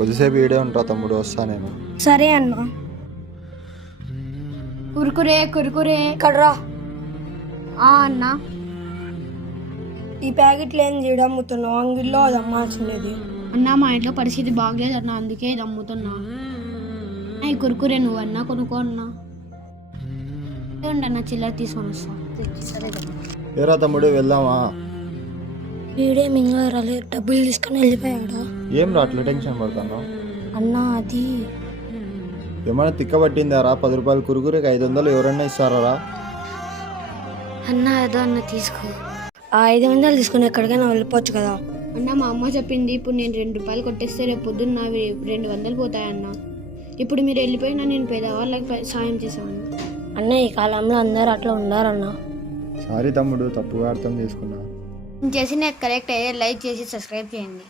కొద్దిసేపు ఈడే ఉంటా తమ్ముడు, వస్తా నేను. సరే అన్న. కురుకురే కురుకురే కడ్రా. అన్న. ఈ ప్యాకెట్లు ఏం చేయడం అమ్ముతున్నావు? అంగిల్లో అది అమ్మాల్సిండేది. అన్న మా ఇంట్లో పరిస్థితి బాగలేదు అన్న, అందుకే ఇది అమ్ముతున్నా. ఈ కురుకురే నువ్వన్నా కొనుక్కో అన్నా. అన్న చిల్లర తీసుకొని వస్తా. సరే ఏరా తమ్ముడు వెళ్దామా? వీడే మింగరాలే, డబ్బులు తీసుకొని వెళ్ళిపోయాడు. ఏం రా అట్లా టెన్షన్ పడుతున్నావు? అన్నా అది ఏమైనా తిక్కబట్టిందారా? 10 రూపాయలు కురుకురికి 500 ఎవరన్నా ఇస్తారా? అన్న ఏదో అన్న తీసుకో. ఆ 500 తీసుకుని ఎక్కడికైనా వెళ్ళిపోవచ్చు కదా. అన్న మా అమ్మ చెప్పింది, ఇప్పుడు నేను 2 రూపాయలు కొట్టేస్తే రేపు పొద్దున్న నావి 200 పోతాయన్న. ఇప్పుడు మీరు వెళ్ళిపోయినా నేను పేదవాళ్ళకి సాయం చేసాను. అన్న ఈ కాలంలో అందరూ అట్లా ఉండారన్నా. సారీ తమ్ముడు, తప్పుగా అర్థం చేసుకున్నా. నేను చేసిన కరెక్ట్ అయ్యే లైక్ చేసి సబ్స్క్రైబ్ చేయండి.